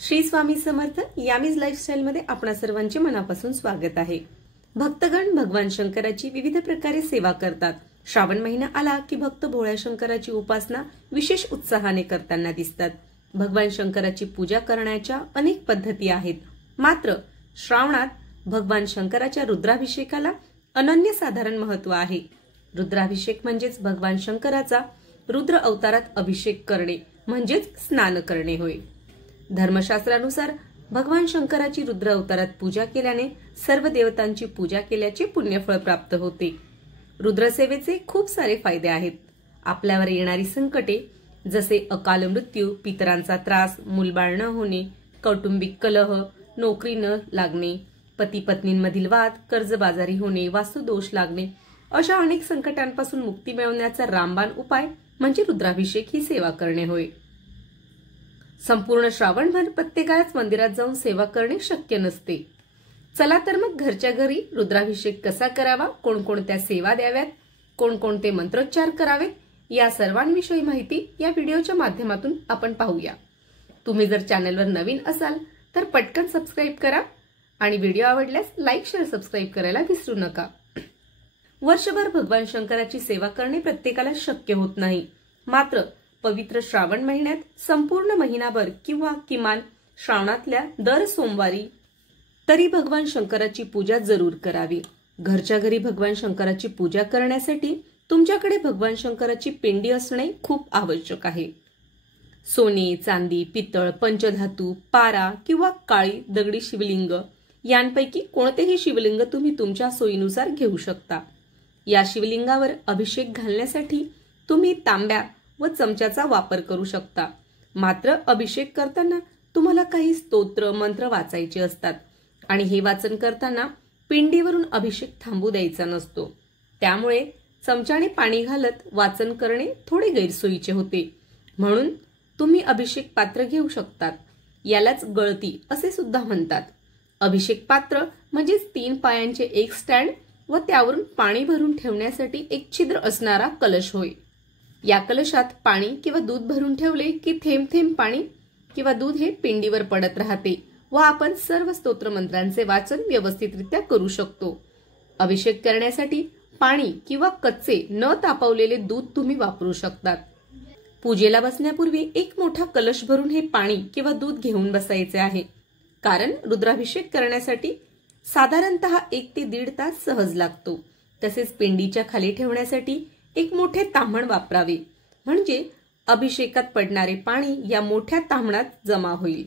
Shri Swami Samarth यामीज lifestyle मध्ये आपणा सर्वांचे मनापासून स्वागत आहे। भक्तगण भगवान शंकराची विविध प्रकारे सेवा करतात। श्रावण महिना आला की भक्त भोळ्या शंकराची उपासना विशेष उत्साहाने करताना दिसतात। भगवान शंकराची पूजा करण्याच्या अनेक पद्धती आहेत, मात्र श्रावणात भगवान शंकराच्या रुद्राभिषेकाला अनन्यसाधारण महत्त्व आहे। रुद्राभिषेक म्हणजेच भगवान शंकराचा रुद्र अवतारात अभिषेक करणे म्हणजेच स्नान करणे होय। धर्मशास्त्रानुसार भगवान शंकराची रुद्र अवतारात पूजा केल्याने सर्व देवतांची पूजा केल्याचे पुण्यफळ प्राप्त होते। रुद्रसेवेचे खूप सारे फायदे आहेत। आपल्यावर येणारी संकटे जसे अकाल मृत्यू, पितरांचा त्रास, मूलबाळ न होणे, कौटुंबिक कलह, नोकरी न लागणे, पती पत्नींमधील वाद, कर्जबाजारी होणे, वास्तुदोष लागणे अशा अनेक संकटांपासून मुक्ती मिळवण्याचा रामबाण उपाय म्हणजे रुद्राभिषेक ही सेवा करणे होय। संपूर्ण श्रावणभर प्रत्येकालाच मंदिरात जाऊन सेवा करणे शक्य नसते। चला तर मग घरच्या घरी रुद्राभिषेक कसा करावा, कोणकोणत्या सेवा द्याव्यात, कोणकोणते मंत्रोच्चार करावेत या सर्वांविषयी माहिती या व्हिडिओच्या माध्यमातून आपण पाहूया। तुम्ही जर चॅनलवर नवीन असाल तर पटकन सबस्क्राइब करा आणि व्हिडिओ आवडल्यास लाईक, शेअर, सबस्क्राइब करायला विसरू नका। वर्षभर भगवान शंकराची सेवा करणे प्रत्येकाला शक्य होत नाही, मात्र पवित्र श्रावण महिन्यात संपूर्ण महिनाभर किंवा किमान श्रावणातल्या दर सोमवारी तरी भगवान शंकराची पूजा जरूर करावी। घरच्या घरी भगवान शंकराची पूजा करण्यासाठी तुमच्याकडे भगवान शंकराची पिंडी असणे खूप आवश्यक आहे। सोने, चांदी, पितळ, पंचधातू, पारा किंवा काळी दगडी शिवलिंग यांपैकी कोणतेही शिवलिंग तुम्ही तुमच्या सोयीनुसार घेऊ शकता। या शिवलिंगावर अभिषेक घालण्यासाठी तुम्ही तांब्या व चमच्याचा वापर करू शकता, मात्र अभिषेक करताना तुम्हाला काही स्तोत्र मंत्र वाचायचे असतात आणि हे वाचन करताना पिंडीवरून अभिषेक थांबू द्यायचा नसतो। त्यामुळे चमच्याने पाणी घालत वाचन करणे थोडे गैरसोयीचे होते, म्हणून तुम्ही अभिषेक पात्र घेऊ शकतात। यालाच गळती असे सुद्धा म्हणतात। अभिषेक पात्र म्हणजे 3 पायांचे एक स्टँड व त्यावरून पाणी भरून ठेवण्यासाठी एक छिद्र असणारा कलश होय। या कलशात पाणी किंवा दूध भरून ठेवले की थेंब थेंब पाणी किंवा दूध हे पिंडीवर पडत राहते व आपण सर्व स्तोत्र मंत्रांचे वाचन व्यवस्थितरित्या करू शकतो। अभिषेक करण्यासाठी पाणी किंवा कच्चे न तापवलेले दूध तुम्ही वापरू शकतात। पूजेला बसण्यापूर्वी एक मोठा कलश भरून हे पाणी किंवा दूध घेऊन बसायचे आहे, कारण रुद्राभिषेक करण्यासाठी साधारणतः 1 ते 1.5 तास सहज लागतो। तसेच पिंडीच्या खाली ठेवण्यासाठी एक मोठे ताम्हण वापरावे, म्हणजे अभिषेकात पडणारे पाणी या मोठ्या ताम्हणात जमा होईल,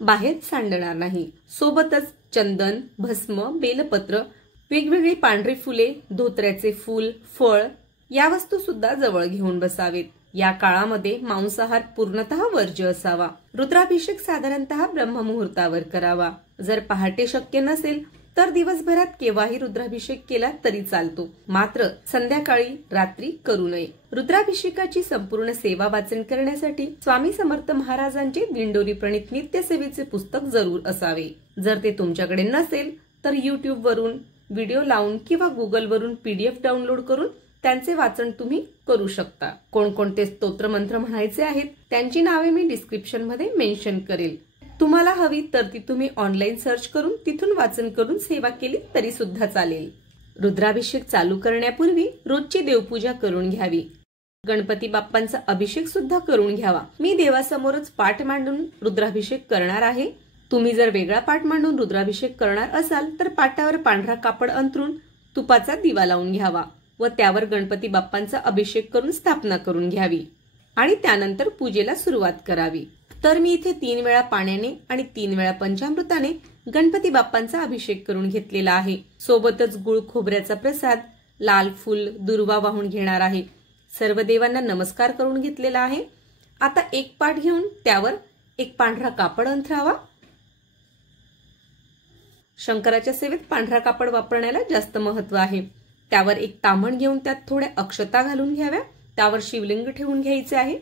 बाहेर सांडणार नाही। सोबतच चंदन, भस्म, बेलपत्र, वेगवेगळी पांढरी फुले, धोत्र्याचे फूल, फळ या वस्तू सुद्धा जवळ घेऊन बसावेत। या काळामध्ये मांसाहार पूर्णतः वर्ज्य असावा। रुद्राभिषेक साधारणतः ब्रह्ममुहूर्तावर करावा। जर पहाटे शक्य नसेल तर दिवसभरात केव्हाही रुद्राभिषेक केला तरी चालतो, मात्र संध्याकाळी रात्री करू नये। रुद्राभिषेकाची संपूर्ण सेवा वाचन करण्यासाठी स्वामी समर्थ महाराजांचे दिंडोरी प्रणीत नित्यसेवेचे पुस्तक जरूर असावे। जर ते तुमच्याकडे नसेल तर YouTube वरून व्हिडिओ लावून किंवा Google वरून PDF डाउनलोड करून त्यांचे वाचन तुम्ही करू शकता। कोणकोणते स्तोत्र मंत्र म्हणायचे आहेत त्यांची नावे मी डिस्क्रिप्शन मध्ये मेन्शन करेल। तुम्हाला हवी तर ती तुम्ही ऑनलाईन सर्च करून तिथून वाचन करून सेवा केली तरी सुद्धा चालेल। रुद्राभिषेक चालू करण्यापूर्वी रोजची देवपूजा करून घ्यावी। गणपती बाप्पांचा अभिषेक सुद्धा करून घ्यावा। मी देवासमोरच पाट मांडून रुद्राभिषेक करणार आहे। तुम्ही जर वेगळा पाट मांडून रुद्राभिषेक करणार असाल तर पाटावर पांढरा कापड अंथरून तुपाचा दिवा लावून घ्यावा व त्यावर गणपती बाप्पांचा अभिषेक करून स्थापना करून घ्यावी आणि त्यानंतर पूजेला सुरुवात करावी। तर मी इथे 3 वेळा पाण्याने आणि 3 वेळा पंचामृताने गणपती बाप्पांचा अभिषेक करून घेतलेला आहे। सोबतच गुळ खोबऱ्याचा प्रसाद, लाल फूल, दुर्वा वाहून घेणार आहे। सर्व देवांना नमस्कार करून घेतलेला आहे। आता एक पाट घेऊन त्यावर एक पांढरा कापड अंथरावा। शंकराच्या सेवेत पांढरा कापड वापरण्याला जास्त महत्त्व आहे। त्यावर एक ताम्हण घेऊन त्यात थोड्या अक्षता घालून घ्याव्या। त्यावर शिवलिंग ठेवून घ्यायचे आहे।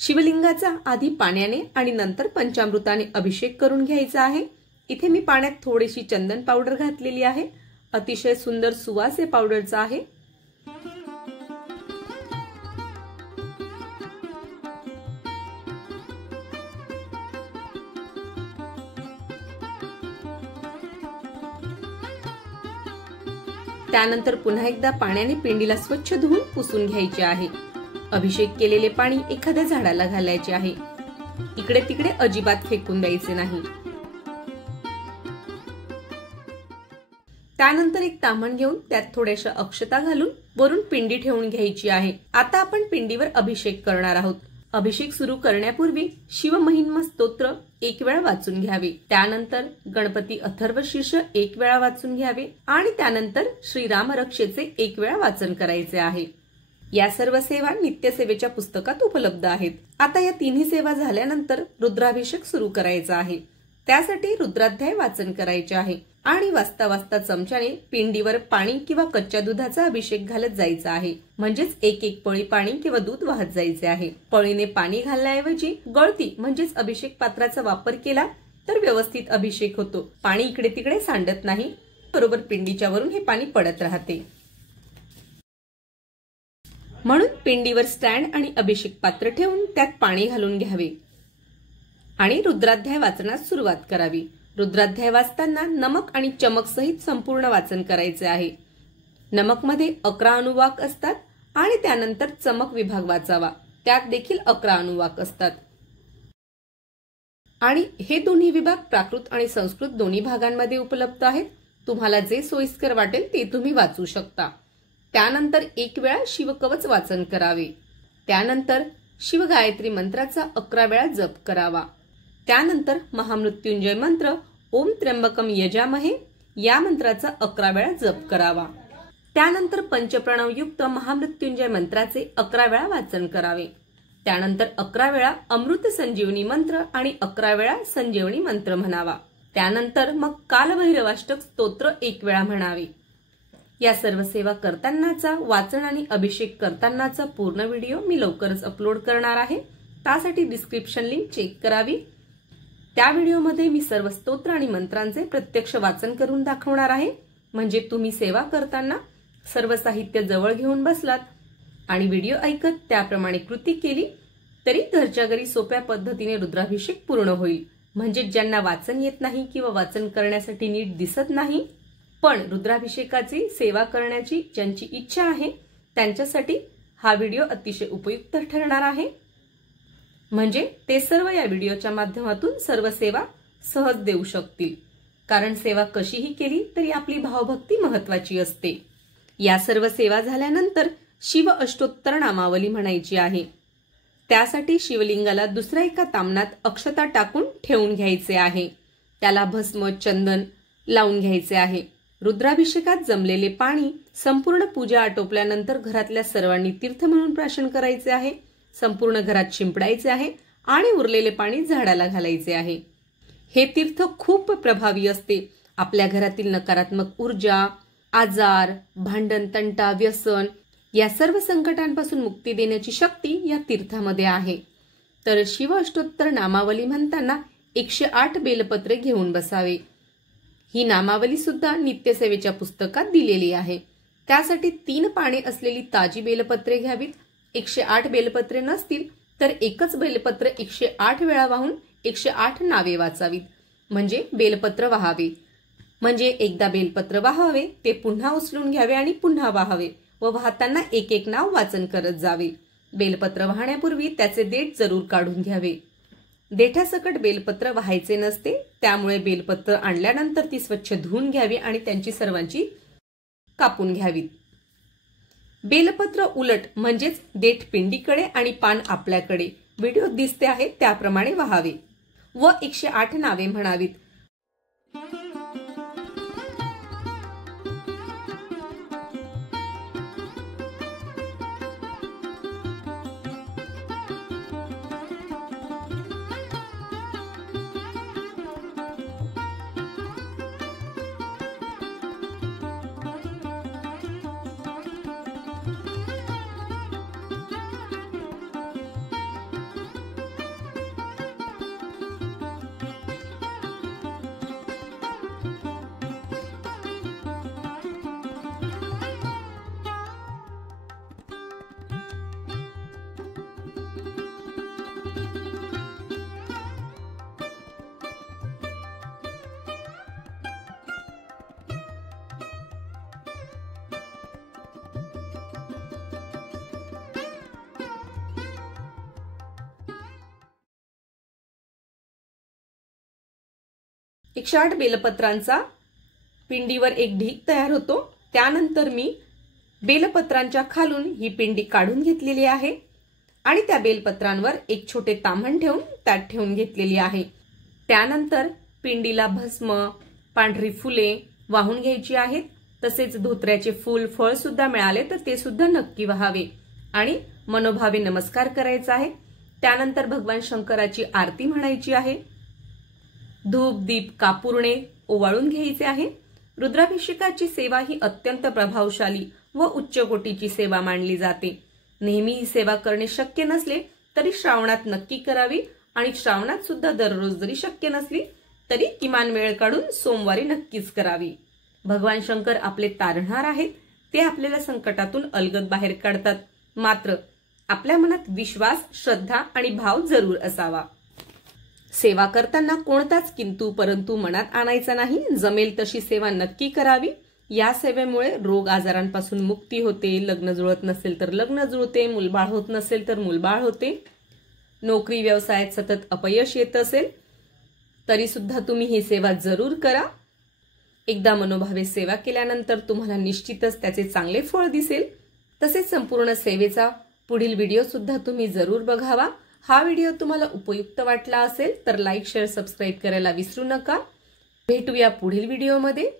शिवलिंगाचा आधी पाण्याने आणि नंतर पंचामृताने अभिषेक करून घ्यायचा आहे। इथे मी पाण्यात थोडीशी चंदन पावडर घातलेली आहे। अतिशय सुंदर सुवास या पावडरचा आहे। त्यानंतर पुन्हा एकदा पाण्याने पिंडीला स्वच्छ धुवून पुसून घ्यायचे आहे. अभिषेक केलेले पाणी एखाद्या झाडाला घालायचे आहे. इकडे तिकडे अजिबात फेकून द्यायचे नाही. त्यानंतर एक ताम्हण घेऊन त्यात थोड्याशा अक्षता घालून वरून पिंडी ठेवून घ्यायची आहे. आता आपण पिंडीवर अभिषेक करणार आहोत. अभिषेक सुरू करण्यापूर्वी शिवमहिम्न स्तोत्र 1 वेळा वाचून घ्यावे. त्यानंतर गणपती अथर्वशीर्ष 1 वेळा वाचून घ्यावे आणि त्यानंतर श्रीराम रक्षेचे 1 वेळा वाचन करायचे आहे. या सर्व सेवा नित्यसेवेच्या पुस्तकात उपलब्ध आहेत. आता या तिन्ही सेवा झाल्यानंतर रुद्राभिषेक सुरू करायचा आहे. त्यासाठी रुद्राध्याय वाचन करायचे आहे आणि वाचता वाचता चमच्याने पिंडीवर पाणी किंवा कच्च्या दुधाचा अभिषेक घालत जायचा आहे. म्हणजेच एक एक पळी पाणी किंवा दूध वाहत जायचे आहे. पळीने पाणी घालण्याऐवजी गळती म्हणजेच अभिषेक पात्राचा वापर केला तर व्यवस्थित अभिषेक होतो. पाणी इकडे तिकडे सांडत नाही. बरोबर पिंडीच्या वरून हे पाणी पडत राहते. म्हणून पिंडीवर स्टँड आणि अभिषेक पात्र ठेवून त्यात पाणी घालून घ्यावे आणि रुद्राध्याय वाचनास सुरुवात करावी. रुद्राध्याय वाचताना नमक आणि चमक सहित संपूर्ण वाचन करायचे आहे. नमक मध्ये 11 अनुवाक असतात आणि त्यानंतर चमक विभाग वाचावा. त्यात देखील 11 अनुवाक असतात आणि हे दोन्ही विभाग प्राकृत आणि संस्कृत दोन्ही भागांमध्ये उपलब्ध आहेत. तुम्हाला जे सोयीस्कर वाटेल ते तुम्ही वाचू शकता. त्यानंतर 1 वेळा शिवकवच वाचन करावे. त्यानंतर शिवगायत्री मंत्राचा 11 वेळा जप करावा. त्यानंतर महामृत्युंजय मंत्र ओम त्र्यंबकम यजामहे या मंत्राचा 11 वेळा जप करावा. त्यानंतर पंचप्रणव युक्त महामृत्युंजय मंत्राचे 11 वेळा वाचन करावे. त्यानंतर 11 वेळा अमृत संजीवनी मंत्र आणि 11 वेळा संजीवनी मंत्र म्हणावा. त्यानंतर मग कालभैरवाष्टक स्तोत्र 1 वेळा म्हणावे. या सर्व सेवा करतानाचा वाचन आणि अभिषेक करतानाचा पूर्ण व्हिडिओ मी लवकरच अपलोड करणार आहे. त्यासाठी डिस्क्रिप्शन लिंक चेक करावी. त्या व्हिडिओमध्ये मी सर्व स्तोत्र आणि मंत्रांचे प्रत्यक्ष वाचन करून दाखवणार आहे. म्हणजे तुम्ही सेवा करताना सर्व साहित्य जवळ घेऊन बसलात आणि व्हिडिओ ऐकत त्याप्रमाणे कृती केली तरी घरच्या घरी सोप्या पद्धतीने रुद्राभिषेक पूर्ण होईल. म्हणजे ज्यांना वाचन येत नाही किंवा वाचन करण्यासाठी नीट दिसत नाही पण रुद्राभिषेकाची सेवा करण्याची ज्यांची इच्छा आहे त्यांच्यासाठी हा व्हिडिओ अतिशय उपयुक्त ठरणार आहे. म्हणजे ते सर्व या व्हिडिओच्या माध्यमातून सर्व सेवा सहज देऊ शकतील. कारण सेवा कशीही केली तरी आपली भावभक्ती महत्वाची असते. या सर्व सेवा झाल्यानंतर शिव अष्टोत्तर नामावली म्हणायची आहे. त्यासाठी शिवलिंगाला दुसऱ्या एका ताम्हणात अक्षता टाकून ठेवून घ्यायचे आहे. त्याला भस्म चंदन लावून घ्यायचे आहे. रुद्राभिषेकात जमलेले पाणी संपूर्ण पूजा आटोपल्यानंतर घरातल्या सर्वांनी तीर्थ म्हणून प्राशन करायचे आहे. संपूर्ण घरात शिंपडायचे आहे आणि उरलेले पाणी झाडाला घालायचे आहे. हे तीर्थ खूप प्रभावी असते. आपल्या घरातील नकारात्मक ऊर्जा, आजार, भांडण, तंटा, व्यसन या सर्व संकटांपासून मुक्ती देण्याची शक्ती या तीर्थामध्ये आहे. तर शिव अष्टोत्तर नामावली म्हणताना 108 बेलपत्रे घेऊन बसावे. ही नामावली सुद्धा नित्यसेवेच्या पुस्तकात दिलेली आहे. त्यासाठी 3 पाने असलेली ताजी बेलपत्रे घ्यावीत. 108 बेलपत्रे नसतील तर एकच बेलपत्र 108 वेळा वाहून 108 नावे वाचावीत. म्हणजे बेलपत्र वाहावे. म्हणजे एकदा बेलपत्र वाहावे ते पुन्हा उचलून घ्यावे आणि पुन्हा वाहावे व वाहताना एक एक नाव वाचन करत जावे. बेलपत्र वाहण्यापूर्वी त्याचे देठ जरूर काढून घ्यावे. देठासकट बेलपत्र वाहायचे नसते. त्यामुळे बेलपत्र आणल्यानंतर ती स्वच्छ धुवून घ्यावी आणि त्यांची सर्वांची कापून घ्यावीत. बेलपत्र उलट म्हणजेच देठ पिंडीकडे आणि पान आपल्याकडे व्हिडिओ दिसते आहे त्याप्रमाणे वाहावे व 108 नावे म्हणावीत. 108 बेलपत्रांचा पिंडीवर एक ढीग तयार होतो। त्यानंतर मी बेलपत्रांच्या खालून ही पिंडी काढून घेतलेली आहे आणि त्या बेलपत्रांवर एक छोटे ताम्हण ठेवून त्यात ठेवून घेतलेली आहे। त्यानंतर पिंडीला भस्म, पांढरी फुले वाहून घ्यायची आहेत। तसेच धोत्र्याचे फूल, फळ सुद्धा मिळाले तर ते सुद्धा नक्की वाहावे आणि मनोभावे नमस्कार करायचा आहे। त्यानंतर भगवान शंकराची आरती म्हणायची आहे। धूप, दीप, कापूरणे ओवाळून घ्यायचे आहे। रुद्राभिषेकाची सेवा ही अत्यंत प्रभावशाली व उच्च कोटीची सेवा मानली जाते। नेहमी ही सेवा करणे शक्य नसले तरी श्रावणात नक्की करावी आणि श्रावणात सुद्धा दररोज जरी शक्य नसली तरी किमान वेळ काढून सोमवारी नक्कीच करावी। भगवान शंकर आपले तारणहार आहेत, ते आपल्याला संकटातून अलगद बाहेर काढतात। मात्र आपल्या मनात विश्वास, श्रद्धा आणि भाव जरूर असावा। सेवा करताना कोणताच किंतु परंतु मनात आणायचा नाही। जमेल तशी सेवा नक्की करावी। या सेवेमुळे रोग आजारांपासून मुक्ती होते, लग्न जुळत नसेल तर लग्न जुळते, मुलबाळ होत नसेल तर मुलबाळ होते, नोकरी व्यवसायात सतत अपयश येत असेल तरी सुद्धा तुम्ही ही सेवा जरूर करा। एकदा मनोभावे सेवा केल्यानंतर तुम्हाला निश्चितच त्याचे चांगले फळ दिसेल। तसेच संपूर्ण सेवेचा पुढील व्हिडिओ सुद्धा तुम्ही जरूर बघावा। हा व्हिडिओ तुम्हाला उपयुक्त वाटला असेल तर लाईक, शेअर, सबस्क्राईब करायला विसरू नका। भेटूया पुढील व्हिडिओमध्ये।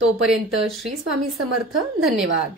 तोपर्यंत श्री स्वामी समर्थ। धन्यवाद।